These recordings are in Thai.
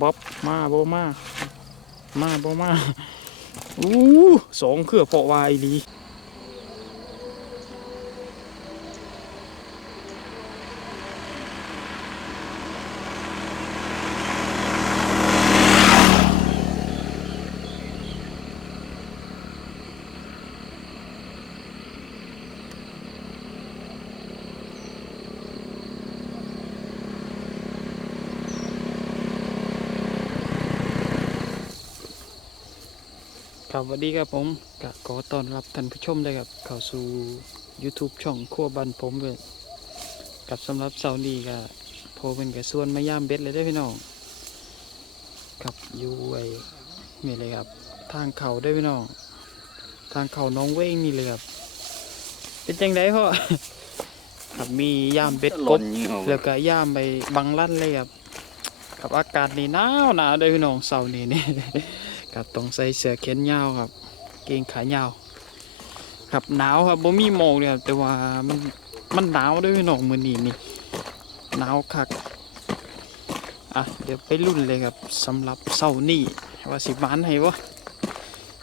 บ๊อบมาโบมามาโบมาอู้สองเครือเพาะวายดี ครับสวัสดีครับผมก็ขอต้อนรับท่านผู้ชมเลยครับ เข้าสู่ YouTube ช่องครัวบันผมเลยกับสำหรับเสาร์นี้ก็โพเป็นกับส่วนมาย่ามเบ็ดเลยได้อพี่น้องครับอยู่ไอ้นี่เลยครับ ทางเขาได้อพี่น้องทางเขาน้องเว้งนี่เลยครับ เป็นจังไดพ่อครับมีย่ามเบ็ดกบแล้วก็ย่ามไปบังลั่นเลยครับกับอากาศนี่หนาวหนาวเด้อพี่น้องเสาร์นี้นี่ ครับต้องใส่เสื้อแขนยาวครับ เกงขายาว ครับหนาวครับบ่มีหมอกเลยครับแต่ว่ามันมันหนาวด้วยพี่น้องมือนี้นี่หนาวคักอะเดี๋ยวไปรุ่นเลยครับสำหรับเสาร์นี้ว่าสิบานให้บ่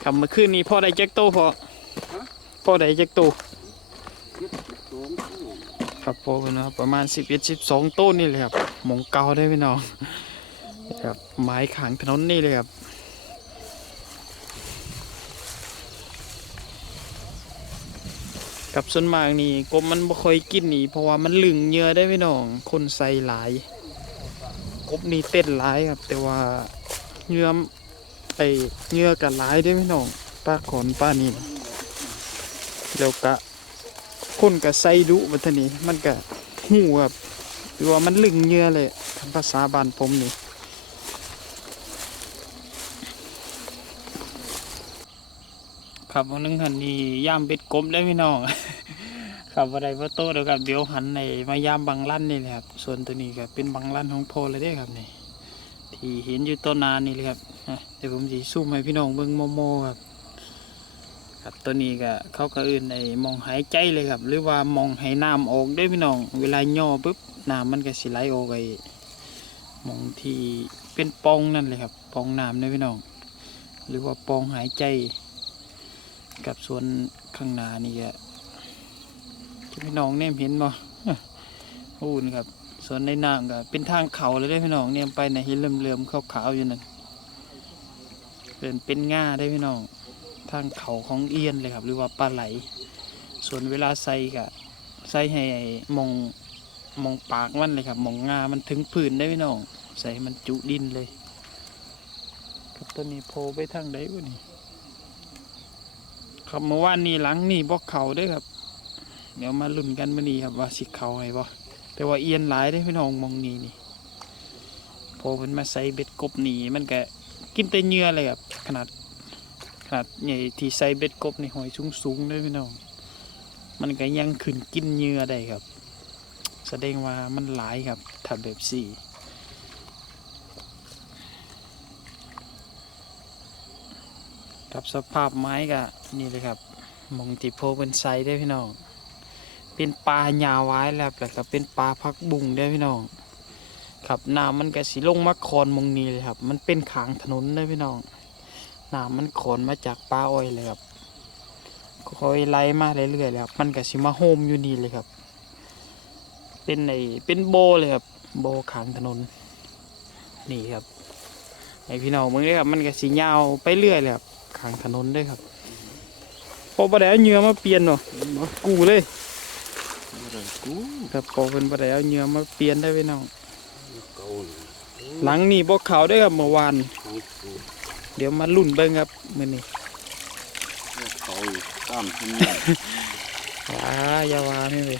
ครับมื่อคืนนี้พ่อได้แจ็คโตพอพ่อได้แจ็คโตครับพ่อเนว่าประมาณ11 12ต้นนี่เลยครับหมงเกาได้อพี่น้องครับไม้ขางถนนนี่เลยครับ กับส่วนมากนี่กบมันบ่ค่อยกินนี่ เพราะว่ามันลึงเหยื่อได้พี่น้อง คนใส่หลาย กบนี่เต้นหลายครับ แต่ว่าเหยื่อไอเหยื่อกับหลายได้พี่น้องปลาขอนปลานี่แล้วก็คนก็ใส่ดุบัดเทนี้มันก็หูครับหรือว่ามันลึงเหยื่อเลยภาษาบ้านผมนี่ ครับวันนึงหันนี่ย่ามเบ็ดกลบได้พี่น้อง ครับอะไรพ่อโตเดี๋ยวครับเดี๋ยวหันในมาย่ามบางลั่นนี่แหละครับ ส่วนตัวนี้ก็เป็นบางลั่นของโพเลยเด้ครับนี่ ที่เห็นอยู่ต้นนานี่เลยครับเดี๋ยวผมจะซูมให้พี่น้องเบิ่งโมโมครับ ครับตัวนี้ก็เขาก็อื่นในมองหายใจเลยครับ หรือว่ามองให้น้ำออกได้พี่น้อง เวลาย่อปุ๊บน้ำมันก็สิไหลออกไปมองที่เป็นปองนั่นเลยครับปองน้ำเด้พี่น้อง หรือว่าปองหายใจ กับส่วนข้างหน้านี่ก็ที่พี่น้องเนี่ยเห็นบ่พูนครับ ส่วนในน้ำก็เป็นทางเขาเลยได้พี่น้องเนี่ยไปในเห็นเลื่อมๆขาวๆอยู่นั่นเป็นเป็นง่าได้พี่น้อง ทางเขาของเอียนเลยครับ หรือว่าปลาไหล ส่วนเวลาใส่ก็ใส่ให้มองมองปากมันเลยครับมองงา มันถึงพื้นได้พี่น้อง ใส่มันจุดินเลย ครับตัวนี้โผล่ไปทางใดวะนี่ ครับเมื่อวานนี้หลังนี่บอกเขาเด้วยครับ เดี๋ยวมาลุ้นกันมื่อนี้ครับว่าสิเขาไงบ่แต่ว่าเอียนหลายได้พี่น้องมองนี่นี่พอมันมาใส่เบ็ดกบหนีมันก็กินแต่เหงื่อเลยครับขนาดขนาดใหญ่ที่ใส่เบ็ดกบในหอยสูงสูงๆเลยพี่น้องมันก็ยังขึ้นกินเหงื่อได้ครับ แสดงว่ามันหลายครับถ้าแบบสี่ กับสภาพไม้ก็นี่เลยครับมองที่โพเป็นไซได้พี่น้อง เป็นปลาหยาไว้แล้วครับแล้วก็เป็นปลาพักบุงได้พี่น้อง ครับน้ำมันก็สิลงมาคอนมองนี้เลยครับ มันเป็นขางถนนได้พี่น้องน้ำมันขอนมาจากปลาอ้อยเลยครับค่อยไล่มาเรื่อยๆเลยครับมันก็สิมาโฮมอยู่นี่เลยครับ เป็นไอเป็นโบเลยครับ โบขางถนน นี่ครับให้พี่น้องมึงเลยครับ มันก็สิยาวไปเรื่อยเลยครับ ข้างถนนด้วยครับพอประเดี๋ยวเหงื่อมาเปลี่ยนเนาะกูเลยกูครับพอเป็นประเดี๋ยวเหงื่อมาเปลี่ยนได้ไว้น้องเก่าหลังนี่พวกเขาได้ครับเมื่อวานของกูเดี๋ยวมาลุ่นเบิ้งครับมื้อนี้เขาตามที่นี่ว้าอยาวาไม่เลย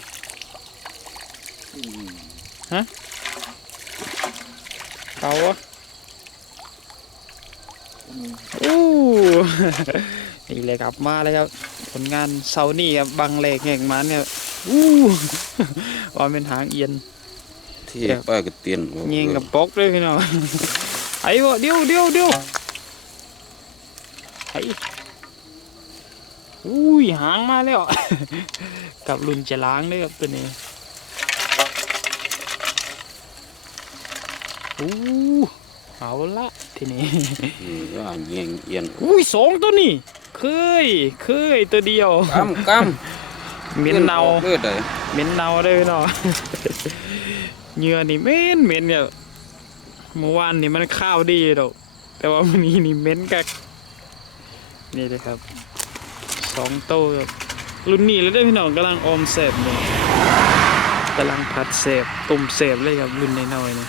อืมเขาวะ อู้นี่เลยครับมาเลยครับ ผลงานเสาร์นี่ครับบังเหล็กแห่งมันเนี่ยอู้ว่าเป็นหางเอียนที่ป้ากระเตียนยิงกับปอกด้วยพี่น้องไอ้บ่เดี๋ยวเดี๋ยวเดี๋ยวไอ้อุ้ยหางมาแล้วกับรุ่นจะล้างด้วยครับตัวนี้อู้ห เอาละทีนี้นี่ว่าเงียงเอียนอุ้ยสองตัวนี่เคยเคยตัวเดียวกำกำเหม็นเนาเลือดเลยเหม็นเนาได้พี่น้องเหงื่อนี่เหม็นเหม็นเนี่ยเมื่อวานนี่มันข้าวดีดอกแต่ว่าวันนี้นี่เหม็นกักนี่เลยครับสองโตวครับรุ่นนี้เลยได้อพี่น้องกำลังออมเสพเลยกำลังผัดเสพตุ่มเสพเลยครับรุ่นน้อยๆนี่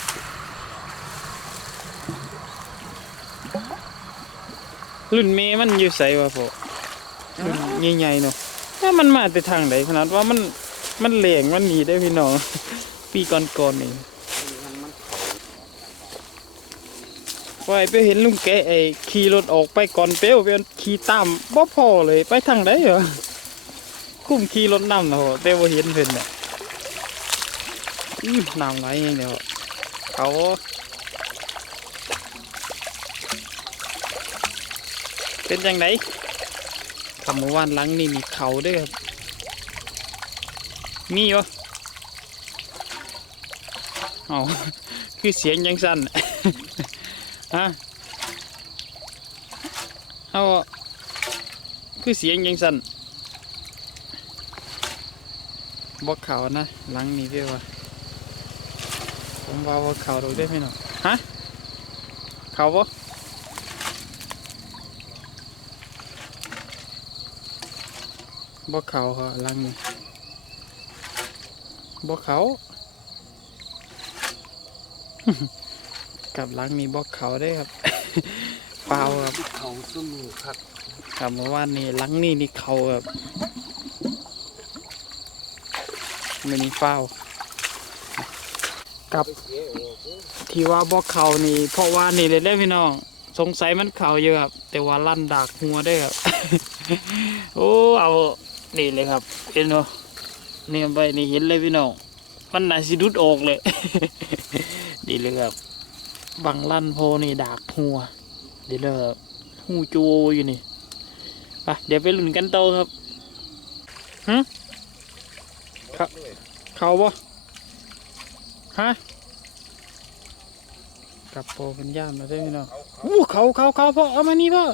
รุ่นเมมันอยู่ใสวะพ่อรุ่นใหญ่ๆเนาะถ้ามันมาแต่ทางไหนขนาดว่ามันมันเหลงมันหนีได้อพี่น้อง ปีก่อนๆนี่ว่าไปเห็นลุงแกไอ้ขี่รถออกไปก่อนเปรี้ยวเป็นขี่ตามบ่พอเลยไปทางไหนเหรอคุ้มขี่รถนำนะโหแต่ว่าเห็นเพิ่นเนี่ยอื้อน้ำไหลอย่างเดียวเขา เป็นจังไดคำเมื่อวานหลังนี่มีเขาด้วยครับ มีวะเอาคือเสียงยังสั่นฮะเอาคือเสียงยังสั่นบอกเขานะหลังนี้ด้วยวะผมว่าว่าเขาดูได้ไหมเนาะฮะเขาบ่ บอกเขาเหรอหลังนี้บอกเขากับหลังนี้บอกเขาได้ครับเปล่าครับเขาสมือคักครับเมื่อวานนี้หลังนี้นี่เขาแบบไม่มีเฝ้ากับที่ว่าบอกเขานี่ เพราะว่านี่เลยได้อพี่น้องสงสัยมันเขาเยอะครับ แต่ว่าลั่นดากหัวได้อครับ โอ้ เอา นี่เลยครับ เห็นเนาะนี่ไปนี่เห็นเลยพี่น้องมันน่าสิดุดออกเลย ดีเลยครับบังลั่นโพนี่ดากหัวดีเลยครับหูจูอยู่นี่ไปเดี๋ยวไปลุ้นกันโตครับฮะเขาเขาบ่ฮะกับโปเป็นย่ามมาได้ไหมเนาะอู้เขาเขาเขาพ่อเอามานี่พ่อ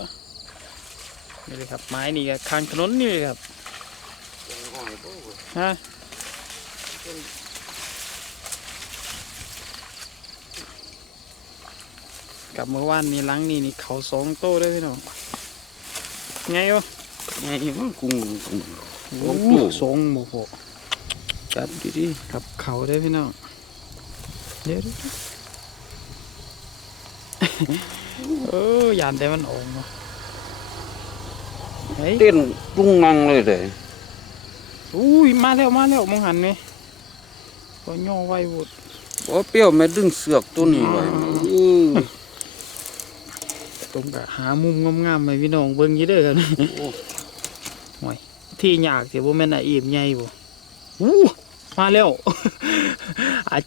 นี่เลยครับไม้นี่ก็ข้างถนนนี่เลยครับ ฮะกับเมื่อวานนี่หลังนี่นี่เขาสองโตได้พี่น้องไงวะไงมันกุ้งกุ้งโอ้โอ้โหสองหมูโผจัดดีดีกับเขาได้พี่น้องเดี๋ยวดิเออยานแต่มันออกมาเฮ้ยเต้นรุ่งนังเลยเลย อุ้ยมาแล้วมาแล้วมองหันไหมก็ย่อไว้หมดโอ้เปรี้ยวแม่ดึงเสือกตัวนี้ไว้เออตรงกับหามุมงามๆให้พี่น้องเบิ่งอยี่เด้อกันโอ้ที่ยากเสียบ่แม่นอาอีบใหญ่บ่อู้มาแล้วอา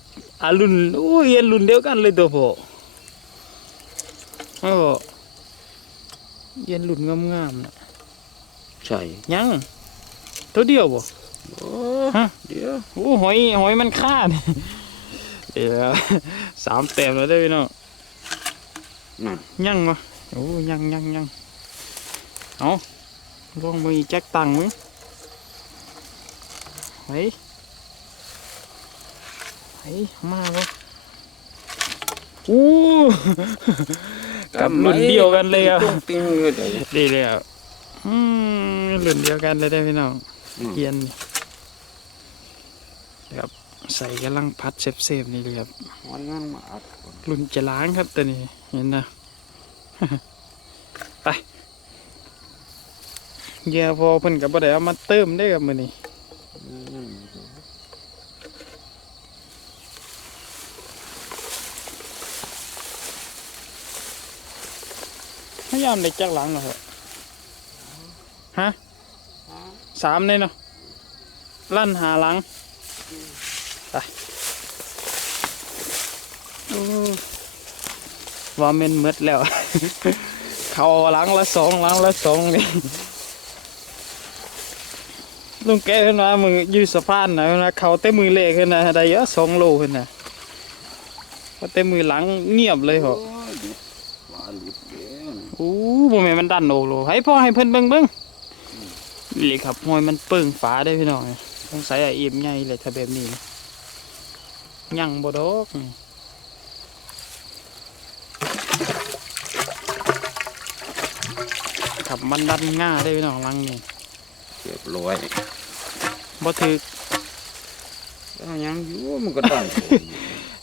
อารุ่นอู้เรียนรุ่นเดียวกันเลยตัวพ่อโอ้เรียนรุ่นงามๆนะใช่ยัง ตัวเดียวบ่โอ้ฮะเดี๋ยวโอ้หอยหอยมันขาดเดี๋ยวสามแต้มแล้วเด้อพี่น้องนั่นยังวะโอ้ยังยังยังเอาลองมือแจ็คตังมึงเฮ้ยเฮ้ยมาบ่อู้กับรุ่นเดียวกันเลยอะตุ้งติ้งเลยเลยดีเลยอะอืมรุ่นเดียวกันเลยได้อพี่น้อง อืมเย็นครับใส่กำลังพัดเซฟๆนี่เลยครับวันนั้นมาอัดรุ่นจะล้างครับตัวนี้เห็นนะไปเยี่ยพอเพิ่นกับบ่ได้เอามาเติมได้กับมื้อนี้พยายามได้จักหลังเหรอครับฮะ สามเลยเนาะลั่นหาหลังไปโอ้ว่าแมันหมดแล้ว เขาหลังละสองหลังละสองนี่ลุงแกขึ้นมามืออยู่สะพานนะนะเขาเต้มือเละขึ้นนะได้เยอะสองโลขึ้นนะเพราะเต้มือหลังเงียบเลยเหรอโอ้ยหลุดปลาหลุดเด้อโอ้บ่แม่นมันดันโอกโลให้พ่อให้เพิ่นเบิ่งเบิ่ง นี่ครับหอยมันเปิ่งฝาได้พี่น้องต้องใส่ไอเอ็มใหญ่เลยถ้าแบบนี้นะยังบ่ดอกนี่ครับมันดันง่าได้พี่น้องหลังนี่เรียบร้อยบ่ถือแล้วยังอยู่มันก็ดัน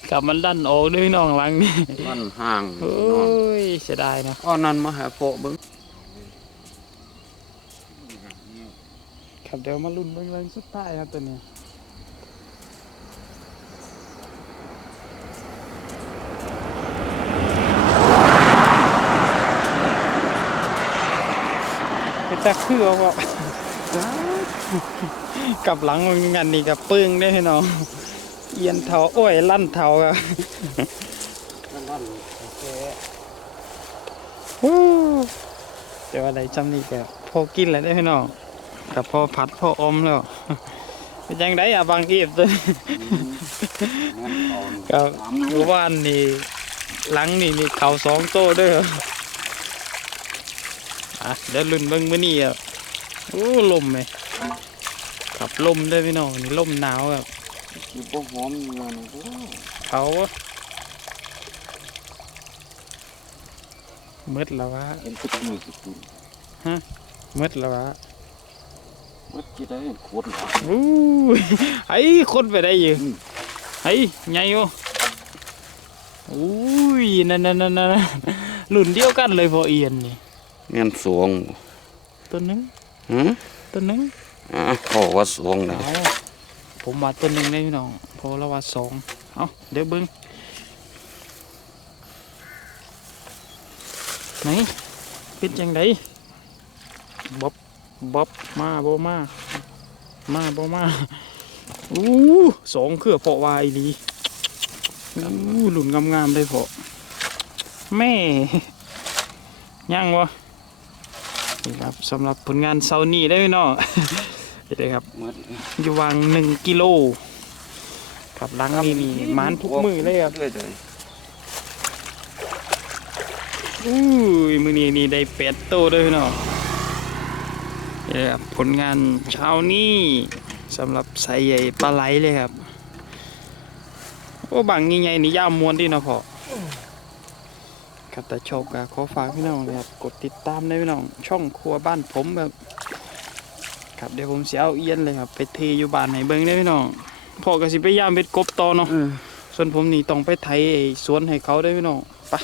กับมันดันออกด้วยพี่น้องหลังนี่มันห่างโอ้นอนยเสียดายนะเอานั่นมาหาโปะเบิ่ง ครับเดี๋ยวมาลุ้นเบิ่งเรื่องสุดท้ายครับตัวนี้จักคือเอากับหลังงานนี่กับปึ้งได้อพี่น้องเอียนเท้าโอ้ยลั่นเท้าครับนั่นโอเคฮู้เดี๋ยวอะไรจำนี่แกพอกินแล้วได้อพี่น้อง กับพอผัดพออมแล้วเป็นยังไงอะบางอีบตัวนี้งั้นเอานี่กับสามหมู่บ้านนี่หลังนี่มีเขาสองโต้เด้วยอะเดี๋ยวลุ้นเบิ่งมื้อนี้อะโอ้ลมไหมขับลมเด้วยพี่น้องนี่ลมหนาวแบบอยู่บ่หอมอยู่นะโอ้เขามืดแล้ววะเห็นตึกมือตึกตุ่นมืดแล้ววะ มันสิได้โคตรหลายอู้ยไอ้คนไปได้อยิงไอ้ใหญ่อยู่อุ้ยนั่นนั่นนั่นนั่นรุ่นเดียวกันเลยพอเอียนนี่แม่นสวงตัวหนึงหึตัวหนึงอะเขาว่าสวงนะเอาผมว่าตัวหนึงได้พี่น้องเพอเราว่าสองเอาเดี๋ยวเบิ้งไหนเป็นจังไดบ๊อบ บ๊อบมาบ่มา มาบ่มาอู้สองเครือเพาะวาอีหลีอู้หลุนงามๆได้เพาะแม่ยังวะนี่ครับสำหรับผลงานเซาร์นี้ได้พี่น้องนี่เลยครับหมดอยู่วางหนึ่งกิโลครับหลังนี่นี่หมานทุกมือเลยครับเลยเลยอุ้ยมือนี้นี่ได้เป็ดโตด้วยพี่น้อง นี่เลยครับผลงานเช้านี้สำหรับใส่ใหญ่ปลาไหลเลยครับ โอ้บางใหญ่ๆนี่ย่ามมวนดีเนาะพ่อครับแต่ชอบก็ขอฝากพี่น้องเลยครับกดติดตามได้พี่น้อง ช่องครัวบ้านผมแบบครับเดี๋ยวผมเสียเอาเอียนเลยครับ ไปเทอยู่บ้านให้เบิ่งได้อพี่น้องพ่อก็สิไปย่ามเบ็ดกบต่อเนาะเออส่วนผมนี่ต้องไปไถไอ้สวนให้เขาได้อพี่น้องไปะ